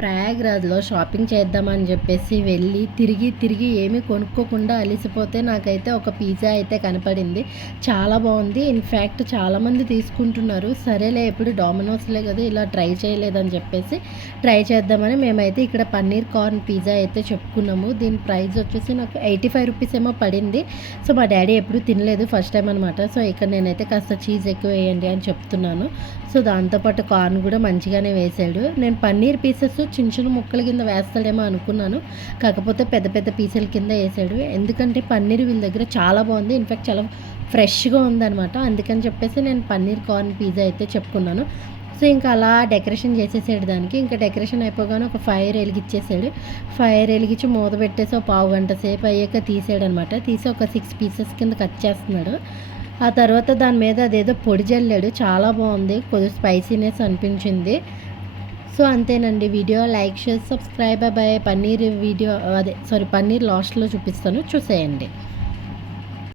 ప్రయాగ్రాజ్లో shopping చేద్దామని చెప్పేసి వెళ్ళి తిరిగి ఏమీ కొనుక్కోకుండా అలిసిపోతే నాకైతే ఒక పిజ్జా అయితే కనపడింది. చాలా బాగుంది. ఇన్ఫ్యాక్ట్ చాలామంది తీసుకుంటున్నారు. సరేలే ఎప్పుడు డామినోస్లే కదా ఇలా ట్రై చేయలేదని చెప్పేసి ట్రై చేద్దామని మేమైతే ఇక్కడ పన్నీర్ కార్న్ పిజ్జా అయితే చెప్పుకున్నాము. దీని ప్రైస్ వచ్చేసి నాకు 85 రూపీస్ ఏమో పడింది. సో మా డాడీ ఎప్పుడు తినలేదు, ఫస్ట్ టైం అనమాట. సో ఇక్కడ నేనైతే కాస్త చీజ్ ఎక్కువ వేయండి అని చెప్తున్నాను. సో దాంతోపాటు కార్న్ కూడా మంచిగానే వేసాడు. నేను పన్నీర్ పీసెస్ చిన్న ముక్కల కింద వేస్తాడేమో అనుకున్నాను, కాకపోతే పెద్ద పెద్ద పీసుల కింద వేసాడు. ఎందుకంటే పన్నీర్ వీళ్ళ దగ్గర చాలా బాగుంది. ఇన్ఫ్యాక్ట్ చాలా ఫ్రెష్గా ఉందన్నమాట. అందుకని చెప్పేసి నేను పన్నీర్ కార్న్ పిజ్జా అయితే చెప్పుకున్నాను. సో ఇంకా అలా డెకరేషన్ చేసేసాడు దానికి. ఇంకా డెకరేషన్ అయిపోగానే ఒక ఫైర్ వెలిగిచ్చేసాడు. ఫైర్ వెలిగించి మూత పెట్టేసి ఒక పావు గంట సేపు అయ్యాక తీసాడనమాట. తీసి ఒక 6 పీసెస్ కింద కట్ చేస్తున్నాడు. ఆ తర్వాత దాని మీద అదేదో పొడి జల్లాడు. చాలా బాగుంది, కొద్దిగా స్పైసీనెస్ అనిపించింది. సో అంతేనండి. Video like, share, subscribe. Bye. Paneer video paneer లాస్ట్లో చూపిస్తాను, చూసేయండి.